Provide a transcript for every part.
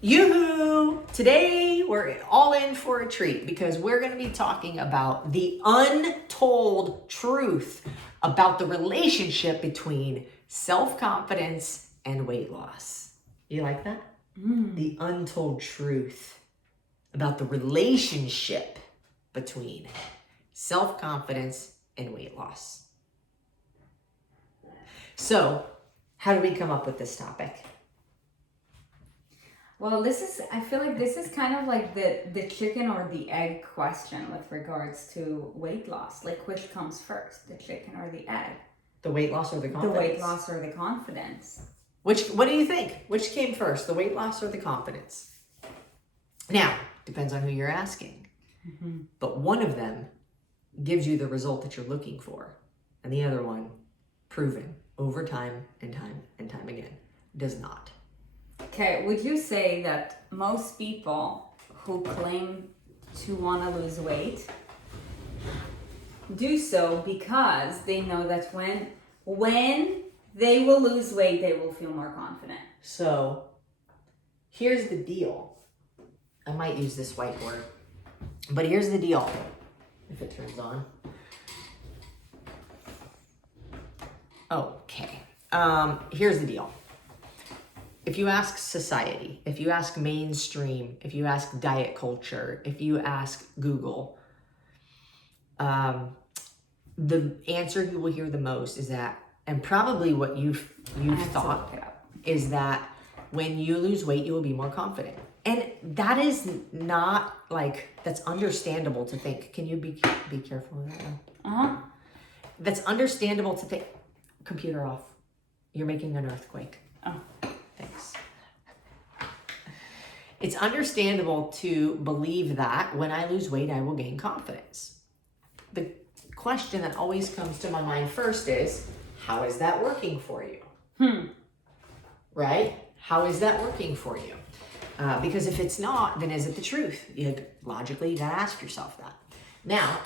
Yoo-hoo! Today we're all in for a treat because we're going to be talking about the untold truth about the relationship between self-confidence and weight loss. You like that? The untold truth about the relationship between self-confidence and weight loss. So, how did we come up with this topic? Well, I feel like this is kind of like the chicken or the egg question with regards to weight loss. Like, which comes first, the chicken or the egg? The weight loss or the confidence? The weight loss or the confidence? What do you think? Which came first, the weight loss or the confidence? Now, depends on who you're asking. Mm-hmm. But one of them gives you the result that you're looking for. And the other one, proven over time and time and time again, does not. Okay, would you say that most people who claim to want to lose weight do so because they know that when they will lose weight, they will feel more confident? So, here's the deal. I might use this whiteboard, but here's the deal. If it turns on. Okay. Here's the deal. If you ask society, if you ask mainstream, if you ask diet culture, if you ask Google, the answer you will hear the most is that, and probably what you've thought is that when you lose weight, you will be more confident. And that is not that's understandable to think. Can you be careful with that now? That's understandable to think. Computer off. You're making an earthquake. Oh. Thanks. It's understandable to believe that when I lose weight, I will gain confidence. The question that always comes to my mind first is, how is that working for you? Right? How is that working for you? Because if it's not, then is it the truth? Logically, you gotta ask yourself that. Now,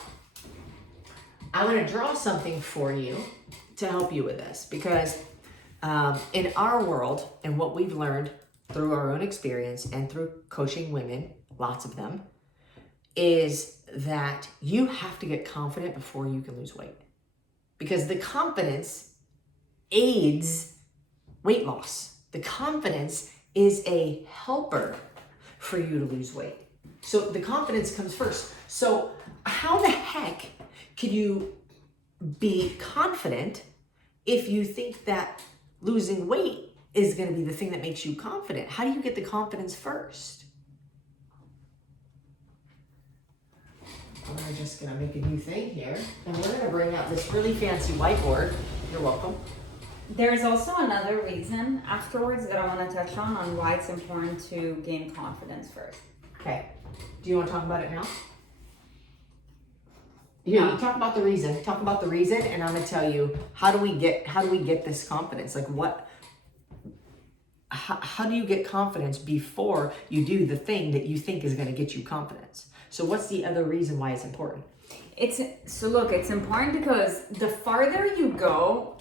I want to draw something for you to help you with this because in our world and what we've learned through our own experience and through coaching women, lots of them, is that you have to get confident before you can lose weight. Because the confidence aids weight loss. The confidence is a helper for you to lose weight. So the confidence comes first. So how the heck can you be confident if you think that losing weight is going to be the thing that makes you confident? How do you get the confidence first? We're just going to make a new thing here. And we're going to bring out this really fancy whiteboard. You're welcome. There's also another reason afterwards that I want to touch on why it's important to gain confidence first. Okay. Do you want to talk about it now? You talk about the reason. Talk about the reason, and I'm gonna tell you how do we get this confidence? Like how do you get confidence before you do the thing that you think is gonna get you confidence? So what's the other reason why it's important? It's important because the farther you go,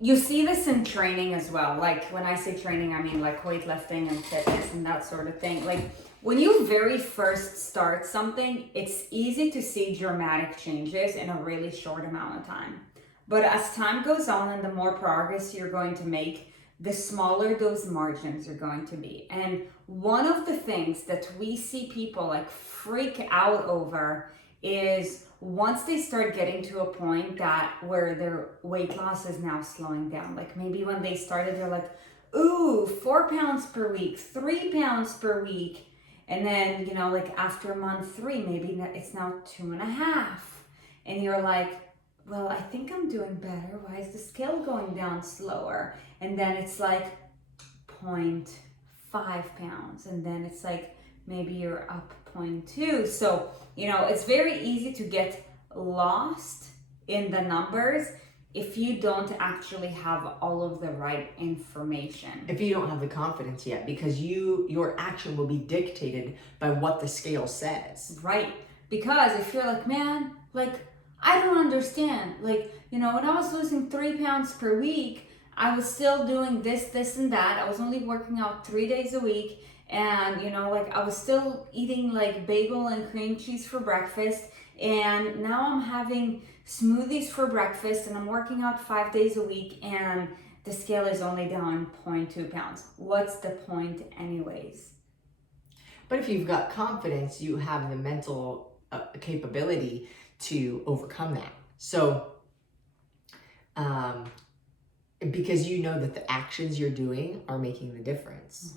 you see this in training as well. Like when I say training, I mean like weightlifting and fitness and that sort of thing. Like when you very first start something, it's easy to see dramatic changes in a really short amount of time. But as time goes on and the more progress you're going to make, the smaller those margins are going to be. And one of the things that we see people freak out over is once they start getting to a point where their weight loss is now slowing down. Like maybe when they started, they're like, ooh, 4 pounds per week, 3 pounds per week. And then, after month 3, maybe it's now 2.5. And you're like, well, I think I'm doing better. Why is the scale going down slower? And then it's like 0.5 pounds. And then it's like, maybe you're up 0.2. So, it's very easy to get lost in the numbers if you don't actually have all of the right information. If you don't have the confidence yet, because your action will be dictated by what the scale says. Right. Because if you're like, man, I don't understand. When I was losing 3 pounds per week, I was still doing this, and that. I was only working out 3 days a week. And, you know, like I was still eating like bagel and cream cheese for breakfast. And now I'm having smoothies for breakfast and I'm working out 5 days a week and the scale is only down 0.2 pounds. What's the point anyways? But if you've got confidence, you have the mental capability to overcome that. So, because you know that the actions you're doing are making the difference.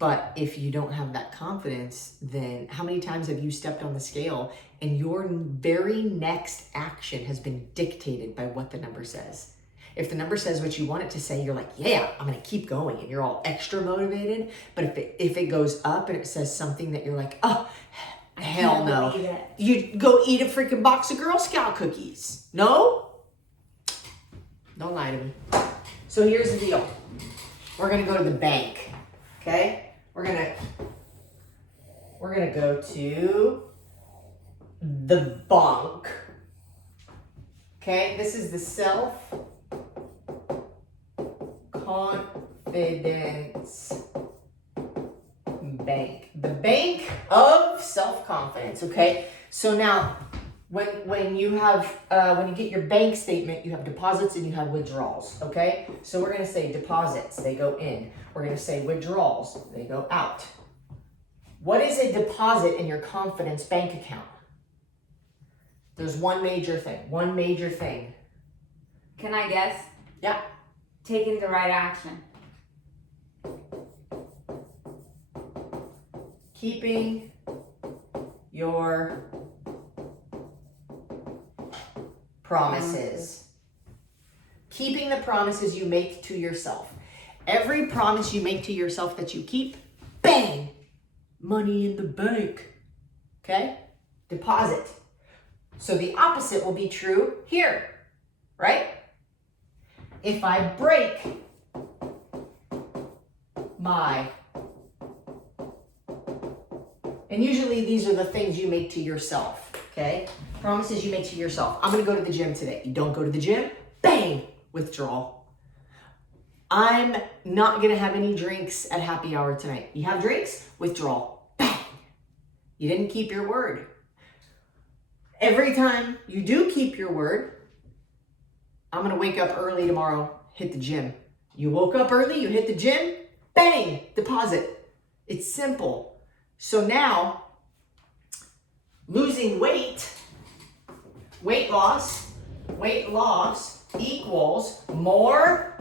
But if you don't have that confidence, then how many times have you stepped on the scale and your very next action has been dictated by what the number says? If the number says what you want it to say, you're like, yeah, I'm gonna keep going, and you're all extra motivated. But if it goes up and it says something that you're like, oh, hell no. You go eat a freaking box of Girl Scout cookies. No? Don't lie to me. So here's the deal. We're gonna go to the bank, okay? We're gonna go to the bank. Okay, this is the self-confidence bank. The bank of self-confidence, okay? So now, when you have, when you get your bank statement, you have deposits and you have withdrawals, okay? So we're gonna say deposits, they go in. We're gonna say withdrawals, they go out. What is a deposit in your confidence bank account? There's one major thing. Can I guess? Yeah. Taking the right action. Keeping your promises. Keeping the promises you make to yourself. Every promise you make to yourself that you keep, bang, money in the bank. Okay? Deposit. So the opposite will be true here, right? If I break my, and usually these are the things you make to yourself, okay? Promises you make to yourself. I'm gonna go to the gym today. You don't go to the gym, bang, withdrawal. I'm not gonna have any drinks at happy hour tonight. You have drinks? Withdrawal, bang. You didn't keep your word. Every time you do keep your word, I'm gonna wake up early tomorrow, hit the gym. You woke up early, you hit the gym, bang, deposit. It's simple. So now, losing weight loss equals more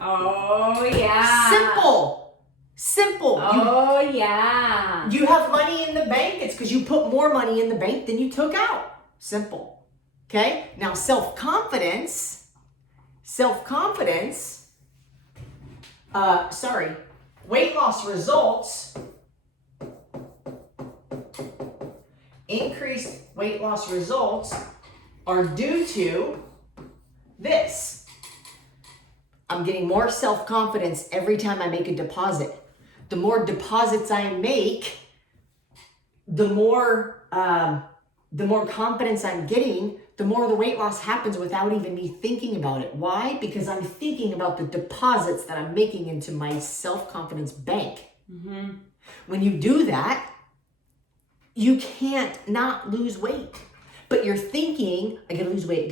Oh yeah. Simple. Oh yeah. You have money in the bank, it's because you put more money in the bank than you took out. Simple. Okay? Now self-confidence, weight loss results, increased weight loss results are due to this. I'm getting more self-confidence every time I make a deposit. The more deposits I make, the more confidence I'm getting, the more the weight loss happens without even me thinking about it. Why? Because I'm thinking about the deposits that I'm making into my self-confidence bank. Mm-hmm. When you do that, you can't not lose weight. But you're thinking, I gotta lose weight,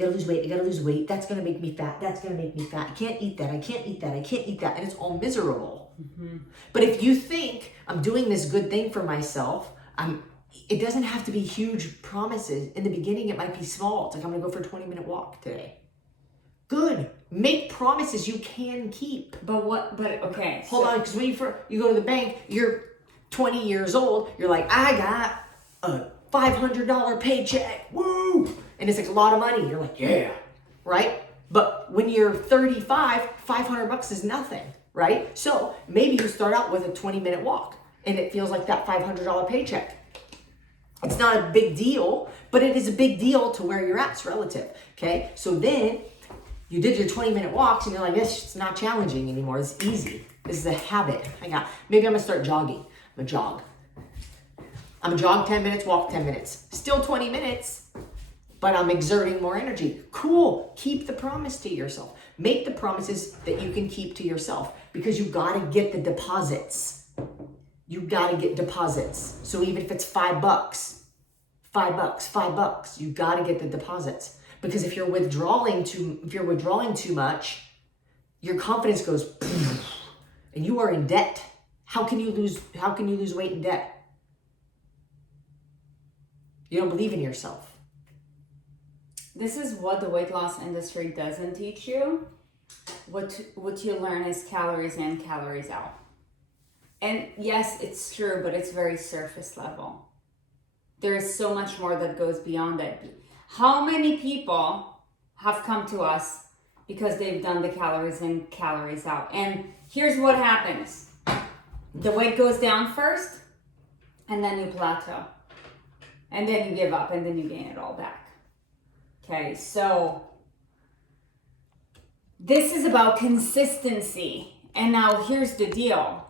that's gonna make me fat, I can't eat that, and it's all miserable. Mm-hmm. But if you think, I'm doing this good thing for myself, it doesn't have to be huge promises. In the beginning, it might be small. It's like, I'm gonna go for a 20-minute walk today. Good. Make promises you can keep. Okay. Hold on, because when you go to the bank, you're 20 years old, you're like, I got a $500 paycheck, woo! And it's like a lot of money. You're like, yeah, right? But when you're 35, $500 is nothing, right? So maybe you start out with a 20-minute walk and it feels like that $500 paycheck. It's not a big deal, but it is a big deal to where you're at. It's relative, okay? So then you did your 20-minute walks and you're like, this it's not challenging anymore. It's easy. This is a habit. Maybe I'm gonna start jogging. I'm gonna jog. I'm jog 10 minutes, walk 10 minutes. Still 20 minutes, but I'm exerting more energy. Cool. Keep the promise to yourself. Make the promises that you can keep to yourself, because you got to get the deposits. You got to get deposits. So even if it's $5, $5, you got to get the deposits. Because if you're withdrawing too much, your confidence goes poof, and you are in debt. How can you lose weight in debt? You don't believe in yourself. This is what the weight loss industry doesn't teach you. What you learn is calories in, calories out. And yes, it's true, but it's very surface level. There is so much more that goes beyond it. How many people have come to us because they've done the calories in, calories out? And here's what happens. The weight goes down first, and then you plateau. And then you give up, and then you gain it all back. Okay, so this is about consistency. And now here's the deal.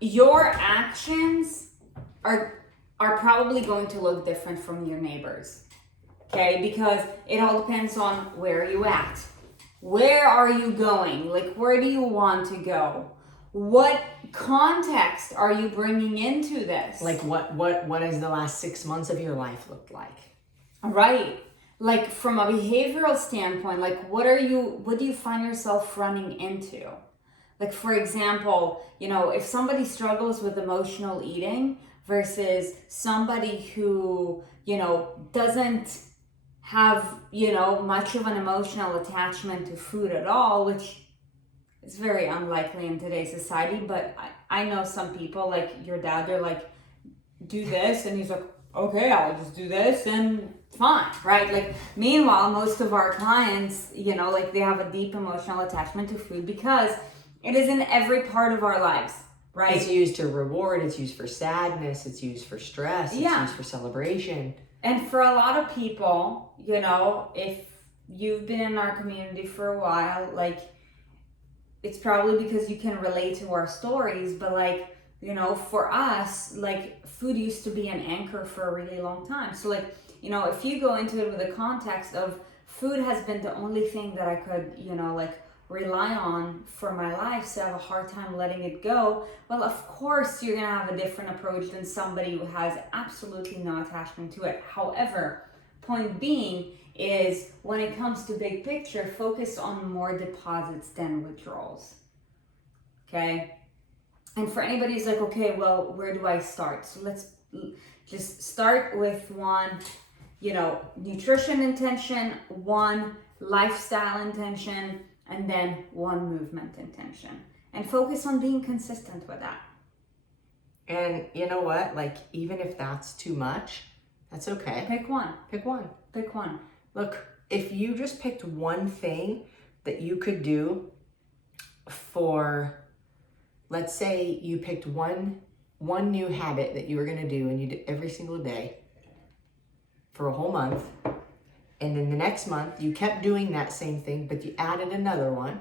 Your actions are probably going to look different from your neighbors. Okay, because it all depends on where you at. Where are you going? Like, where do you want to go? What context are you bringing into this? Like what has the last 6 months of your life looked like? Right. Like from a behavioral standpoint, like what do you find yourself running into? Like for example, if somebody struggles with emotional eating versus somebody who, doesn't have, much of an emotional attachment to food at all, which is very unlikely in today's society, but I know some people, like your dad, they're like, do this, and he's like, okay, I'll just do this, and fine, right? Like, meanwhile, most of our clients, like they have a deep emotional attachment to food because it is in every part of our lives, right? It's used to reward, it's used for sadness, it's used for stress, it's used for celebration. And for a lot of people, if you've been in our community for a while, like, it's probably because you can relate to our stories, but like, for us, like food used to be an anchor for a really long time. So like, if you go into it with the context of food has been the only thing that I could, like rely on for my life, so I have a hard time letting it go. Well, of course, you're going to have a different approach than somebody who has absolutely no attachment to it. However, point being is when it comes to big picture, focus on more deposits than withdrawals. Okay? And for anybody who's like, okay, well, where do I start? So let's just start with one, nutrition intention, one lifestyle intention, and then one movement intention. And focus on being consistent with that. And you know what? Like, even if that's too much, that's okay. Pick one. Pick one. Pick one. Look, if you just picked one thing that you could do for, let's say you picked one new habit that you were going to do and you did every single day for a whole month. And then the next month you kept doing that same thing, but you added another one.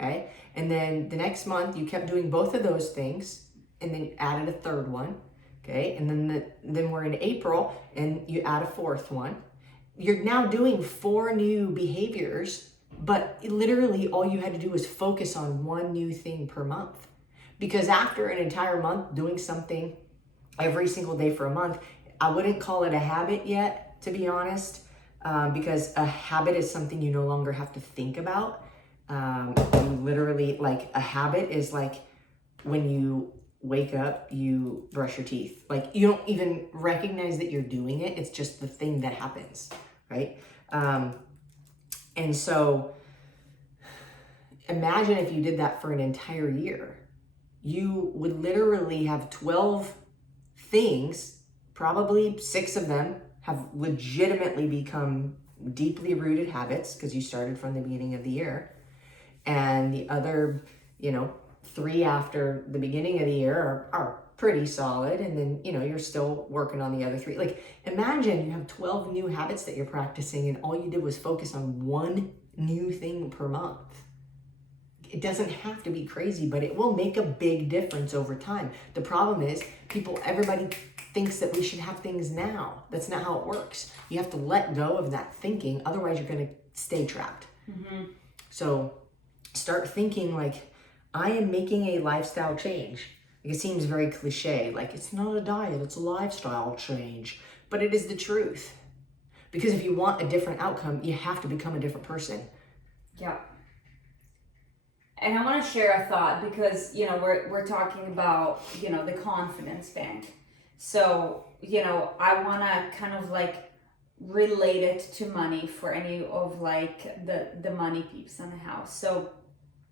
Okay. And then the next month you kept doing both of those things and then you added a third one. Okay. And then we're in April and you add a fourth one. You're now doing 4 new behaviors, but literally all you had to do was focus on one new thing per month. Because after an entire month doing something every single day for a month, I wouldn't call it a habit yet, to be honest, because a habit is something you no longer have to think about. You literally, like, a habit is like when you wake up, you brush your teeth. Like, you don't even recognize that you're doing it. It's just the thing that happens, right? And so imagine if you did that for an entire year. You would literally have 12 things, probably 6 of them have legitimately become deeply rooted habits because you started from the beginning of the year. And the other, 3 after the beginning of the year are pretty solid. And then, you're still working on the other 3. Like, imagine you have 12 new habits that you're practicing and all you did was focus on one new thing per month. It doesn't have to be crazy, but it will make a big difference over time. The problem is everybody thinks that we should have things now. That's not how it works. You have to let go of that thinking. Otherwise, you're going to stay trapped. So start thinking like, I am making a lifestyle change. It seems very cliche, like it's not a diet, it's a lifestyle change. But it is the truth. Because if you want a different outcome, you have to become a different person. Yeah. And I want to share a thought because, you know, we're talking about, you know, the confidence bank. So, you know, I want to kind of like relate it to money for any of like the money peeps in the house. So,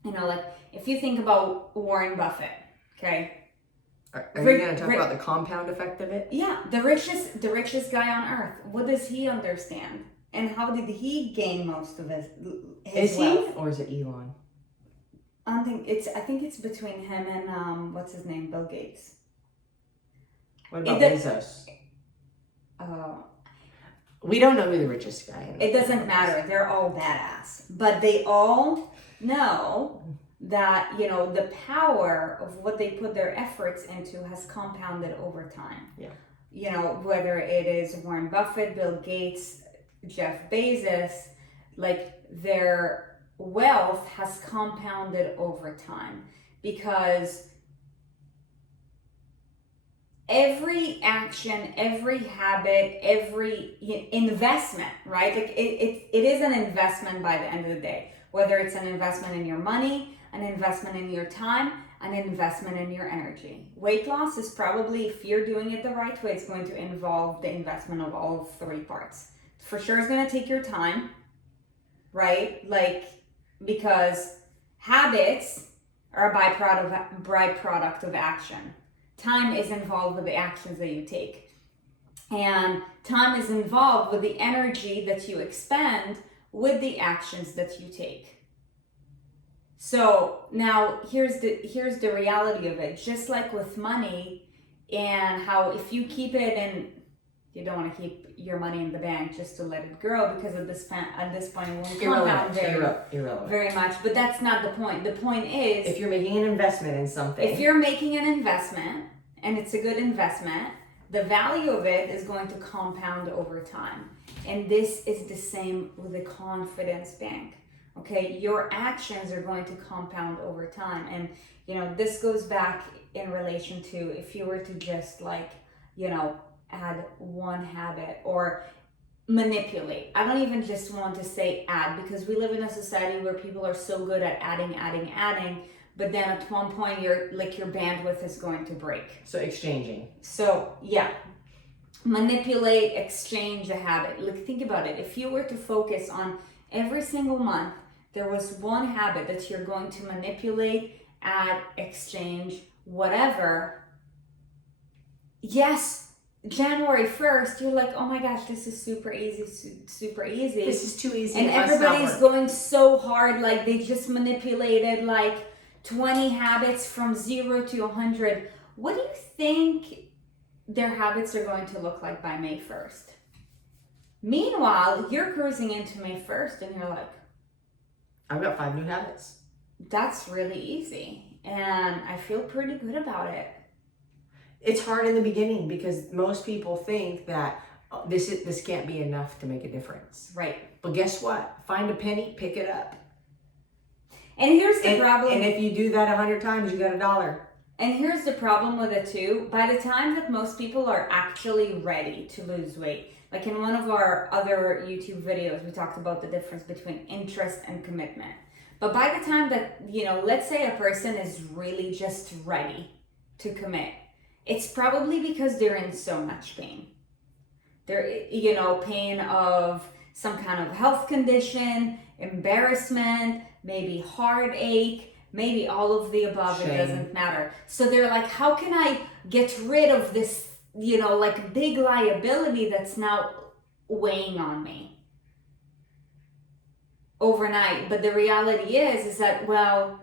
you know, like if you think about Warren Buffett, okay? Are you going to talk about the compound effect of it? Yeah, the richest guy on earth. What does he understand? And how did he gain most of his Is wealth? he? Or is it Elon? I think it's between him and what's his name, Bill Gates. What about Bezos? We don't know who the richest guy is. It doesn't matter. They're all badass, but they all know that, you know, the power of what they put their efforts into has compounded over time. Yeah. You know, whether it is Warren Buffett, Bill Gates, Jeff Bezos, like their wealth has compounded over time because every action, every habit, every investment, right? Like it is an investment by the end of the day, whether it's an investment in your money, an investment in your time, an investment in your energy. Weight loss is probably, if you're doing it the right way, it's going to involve the investment of all three parts. For sure, it's going to take your time, right? Like, because habits are a byproduct of action. Time is involved with the actions that you take. And time is involved with the energy that you expend with the actions that you take. So now here's the reality of it. Just like with money, and how if you keep it in, you don't want to keep your money in the bank just to let it grow, because at this point it won't compound very much. But that's not the point. The point is, if you're making an investment in something, if you're making an investment and it's a good investment, the value of it is going to compound over time. And this is the same with the confidence bank. Okay, your actions are going to compound over time. And, you know, this goes back in relation to if you were to just like, you know, add one habit or manipulate. I don't even just want to say add, because we live in a society where people are so good at adding, but then at one point your bandwidth is going to break. So exchanging. So yeah, manipulate, exchange a habit. Like, think about it. If you were to focus on every single month, there was one habit that you're going to manipulate, add, exchange, whatever. Yes, January 1st, you're like, oh my gosh, this is super easy. This is too easy. And everybody's going so hard, like they just manipulated like 20 habits from 0 to 100. What do you think their habits are going to look like by May 1st? Meanwhile, you're cruising into May 1st and you're like, I've got 5 new habits. That's really easy. And I feel pretty good about it. It's hard in the beginning because most people think that this can't be enough to make a difference. Right. But guess what? Find a penny, pick it up. And here's the problem. And if you do that 100 times, you got $1. And here's the problem with it too. By the time that most people are actually ready to lose weight, like in one of our other YouTube videos, we talked about the difference between interest and commitment. But by the time that, you know, let's say a person is really just ready to commit, it's probably because they're in so much pain. They're, you know, pain of some kind of health condition, embarrassment, maybe heartache, maybe all of the above. Shame. It doesn't matter. So they're like, how can I get rid of this, you know, like big liability that's now weighing on me overnight? But the reality is that, well,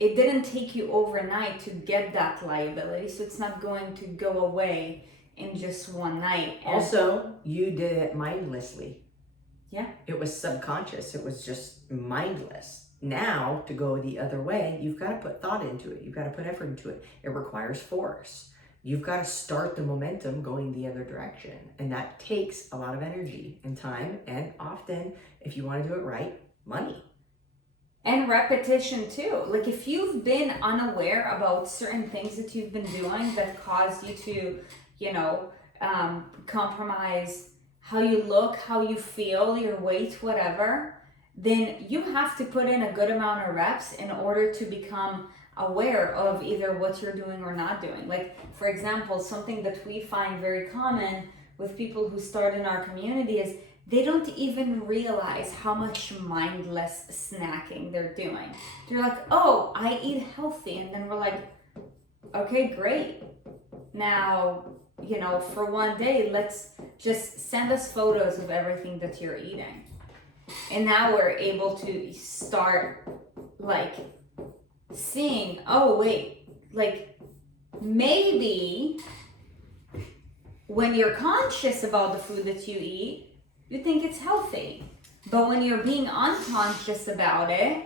it didn't take you overnight to get that liability, so it's not going to go away in just one night. And also, you did it mindlessly. Yeah. It was subconscious. It was just mindless. Now, to go the other way, you've got to put thought into it. You've got to put effort into it. It requires force. you've got to start the momentum going the other direction. And that takes a lot of energy and time, and often, if you want to do it right, money. And repetition too. Like if you've been unaware about certain things that you've been doing that caused you to, compromise how you look, how you feel, your weight, whatever, then you have to put in a good amount of reps in order to become aware of either what you're doing or not doing. Like, for example, something that we find very common with people who start in our community is they don't even realize how much mindless snacking they're doing. They're like, oh, I eat healthy. And then we're like, okay, great. Now, for one day, let's just send us photos of everything that you're eating. And now we're able to start seeing, oh, wait, maybe when you're conscious about the food that you eat, you think it's healthy. But when you're being unconscious about it,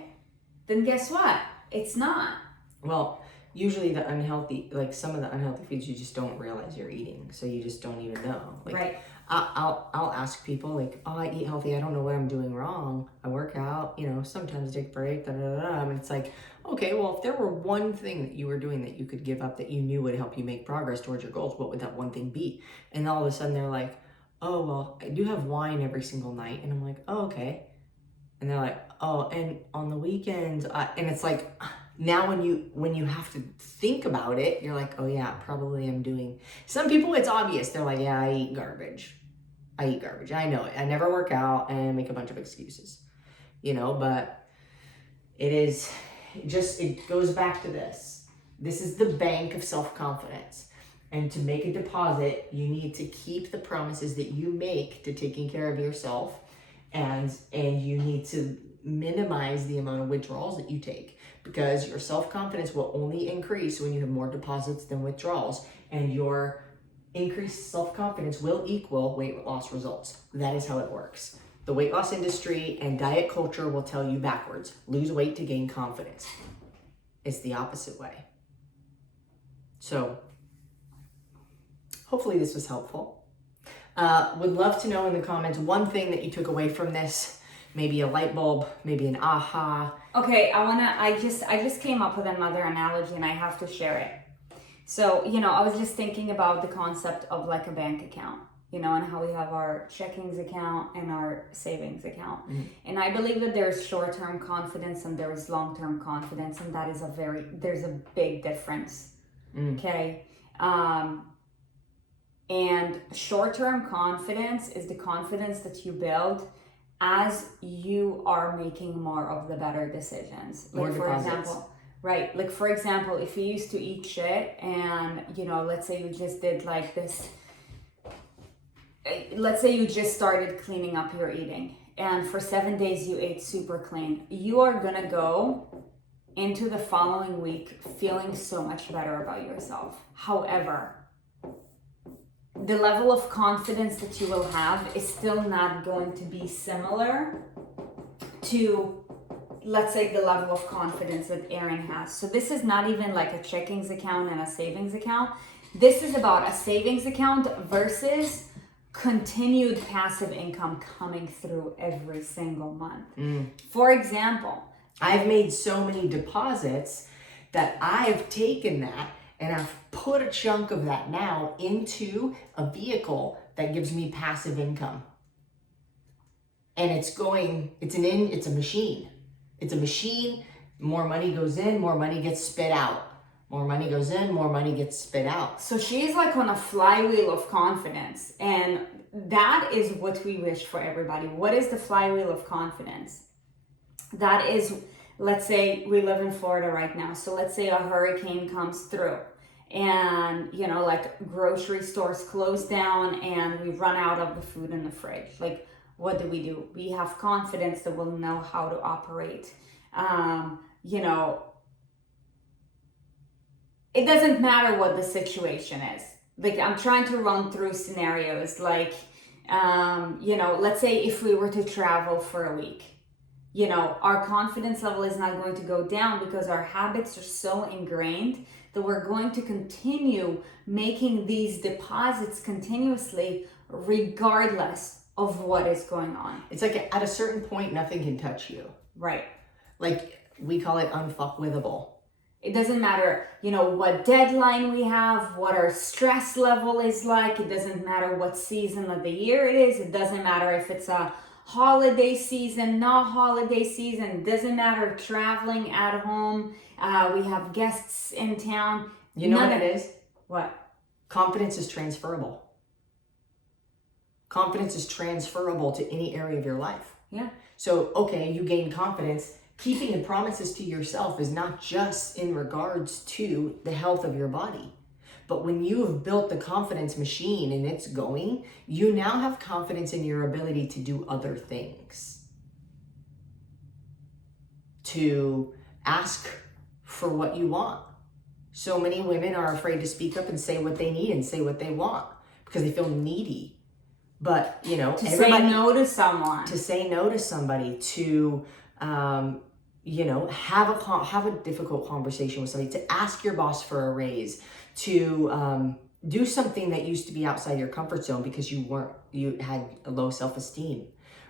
then guess what? It's not. Well, usually some of the unhealthy foods you just don't realize you're eating. So you just don't even know. Right. I'll ask people oh, I eat healthy. I don't know what I'm doing wrong. I work out, sometimes take a break, And it's like, okay, well, if there were one thing that you were doing that you could give up that you knew would help you make progress towards your goals, what would that one thing be? And all of a sudden they're like, oh, well, I do have wine every single night. And I'm like, oh, okay. And they're like, oh, and on the weekends, and it's like, now when you have to think about it, you're like, oh yeah, probably I'm doing. Some people, it's obvious. They're like, yeah, I eat garbage. I know it. I never work out and make a bunch of excuses, but it goes back to this. This is the bank of self-confidence. And to make a deposit, you need to keep the promises that you make to taking care of yourself, and you need to minimize the amount of withdrawals that you take, because your self-confidence will only increase when you have more deposits than withdrawals, and your increased self-confidence will equal weight loss results. That is how it works. The weight loss industry and diet culture will tell you backwards. Lose weight to gain confidence. It's the opposite way. So, hopefully this was helpful. Would love to know in the comments one thing that you took away from this. Maybe a light bulb, maybe an aha. Okay, I just came up with another analogy and I have to share it. So, I was just thinking about the concept of a bank account, and how we have our checkings account and our savings account. Mm-hmm. And I believe that there's short-term confidence and there's long-term confidence, and that is there's a big difference. Mm. Okay. And short-term confidence is the confidence that you build as you are making more of the better decisions. More deposits. Example, right. Like for example, if you used to eat shit and, let's say you just did this, let's say you just started cleaning up your eating and for 7 days you ate super clean. You are going to go into the following week feeling so much better about yourself. However, the level of confidence that you will have is still not going to be similar to, let's say, the level of confidence that Erin has. So this is not even like a checkings account and a savings account. This is about a savings account versus continued passive income coming through every single month. Mm. For example, I've made so many deposits that I've taken that and I've put a chunk of that now into a vehicle that gives me passive income. And it's a machine. It's a machine. More money goes in, more money gets spit out. More money goes in, more money gets spit out. So she's on a flywheel of confidence. And that is what we wish for everybody. What is the flywheel of confidence? That is, let's say we live in Florida right now. So let's say a hurricane comes through and, grocery stores close down and we run out of the food in the fridge. What do? We have confidence that we'll know how to operate. It doesn't matter what the situation is. I'm trying to run through scenarios let's say if we were to travel for a week, you know, our confidence level is not going to go down because our habits are so ingrained that we're going to continue making these deposits continuously regardless of what is going on. It's like at a certain point, nothing can touch you. Right. Like we call it unfuckwithable. It doesn't matter, you know, what deadline we have, what our stress level is like. It doesn't matter what season of the year it is. It doesn't matter if it's a holiday season, not holiday season. It doesn't matter traveling at home. We have guests in town. You know what it is? What? Confidence is transferable. Confidence is transferable to any area of your life. Yeah. So, okay, you gain confidence. Keeping the promises to yourself is not just in regards to the health of your body. But when you have built the confidence machine and it's going, you now have confidence in your ability to do other things. To ask for what you want. So many women are afraid to speak up and say what they need and say what they want because they feel needy. But, you know, to say no to someone. To say no to somebody, to... you know, have a difficult conversation with somebody, to ask your boss for a raise, to do something that used to be outside your comfort zone because you had a low self-esteem,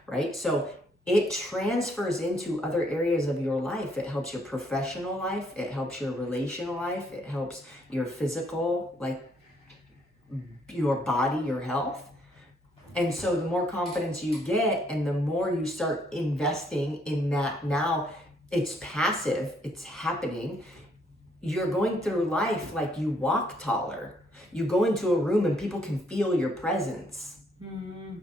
right? So it transfers into other areas of your life. It helps your professional life. It helps your relational life. It helps your physical, like your body, your health. And so the more confidence you get and the more you start investing in that, now it's passive, it's happening. You're going through life like you walk taller. You go into a room and people can feel your presence. Mm-hmm.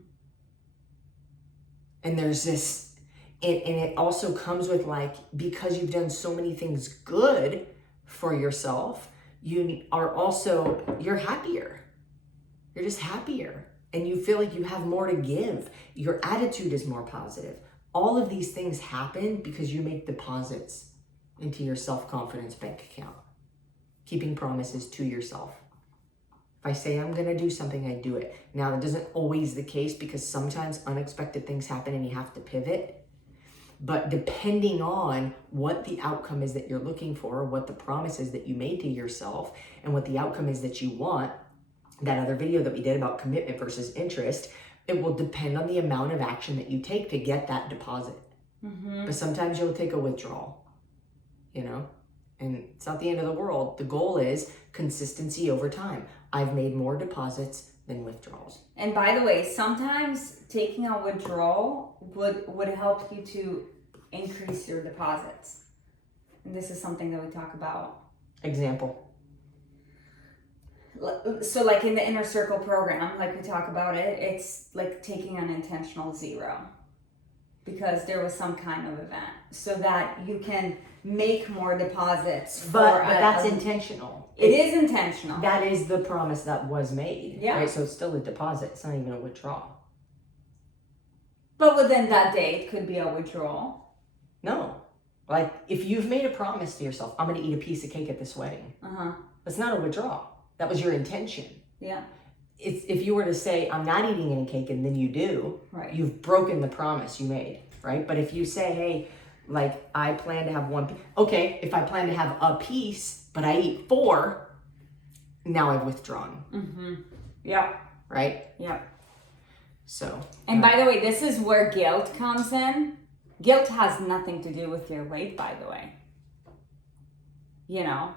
And there's this, and it also comes with like, because you've done so many things good for yourself, you're happier. You're just happier. And you feel like you have more to give. Your attitude is more positive. All of these things happen because you make deposits into your self-confidence bank account. Keeping promises to yourself. If I say I'm gonna do something, I do it. Now, that isn't always the case because sometimes unexpected things happen and you have to pivot. But depending on what the outcome is that you're looking for, what the promise is that you made to yourself, and what the outcome is that you want, that other video that we did about commitment versus interest, it will depend on the amount of action that you take to get that deposit. Mm-hmm. But sometimes you'll take a withdrawal, you know, and it's not the end of the world. The goal is consistency over time. I've made more deposits than withdrawals. And by the way, sometimes taking a withdrawal would help you to increase your deposits. And this is something that we talk about. Example. So like in the inner circle program, like we talk about it, it's like taking an intentional zero because there was some kind of event so that you can make more deposits. But that's intentional. It is intentional. That is the promise that was made. Yeah. Right? So it's still a deposit. It's not even a withdrawal. But within that day, it could be a withdrawal. No. Like if you've made a promise to yourself, I'm going to eat a piece of cake at this wedding. That's not a withdrawal. That was your intention. Yeah. It's if you were to say, I'm not eating any cake, and then you do, right, you've broken the promise you made, right? But if you say, hey, like I plan to have one piece. Okay, if I plan to have a piece, but I eat 4, now I've withdrawn. Mm-hmm. Yeah. Right? Yeah. So. And by the way, this is where guilt comes in. Guilt has nothing to do with your weight, by the way. You know?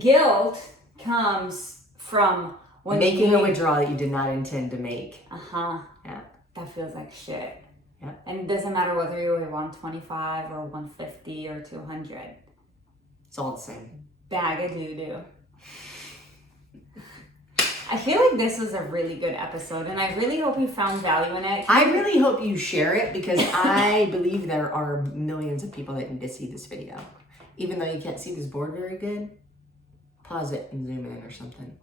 Guilt comes from when making a withdrawal that you did not intend to make. Yeah. That feels like shit. Yeah. And it doesn't matter whether you weigh 125 or 150 or 200. It's all the same. Bag of doo-doo. I feel like this was a really good episode and I really hope you found value in it. I really hope you share it because I believe there are millions of people that need to see this video. Even though you can't see this board very good, pause it and zoom in or something.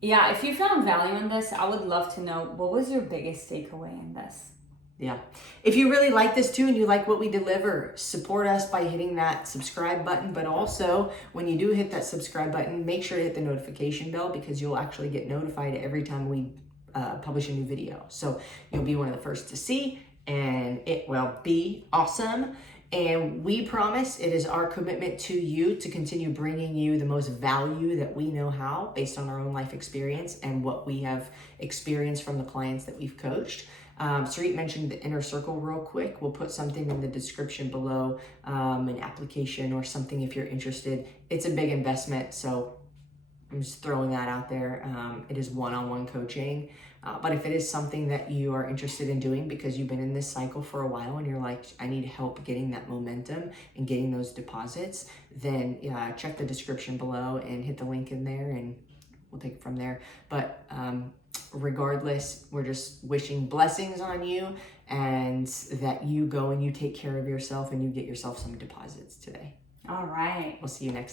Yeah, if you found value in this, I would love to know what was your biggest takeaway in this. Yeah. If you really like this too and you like what we deliver, support us by hitting that subscribe button. But also, when you do hit that subscribe button, make sure to hit the notification bell because you'll actually get notified every time we publish a new video. So you'll be one of the first to see and it will be awesome. And we promise, it is our commitment to you to continue bringing you the most value that we know how, based on our own life experience and what we have experienced from the clients that we've coached. Sarit mentioned the inner circle real quick. We'll put something in the description below, an application or something if you're interested. It's a big investment, so I'm just throwing that out there. It is one-on-one coaching. But if it is something that you are interested in doing because you've been in this cycle for a while and you're like, I need help getting that momentum and getting those deposits, then check the description below and hit the link in there and we'll take it from there. But regardless, we're just wishing blessings on you and that you go and you take care of yourself and you get yourself some deposits today. All right. We'll see you next time.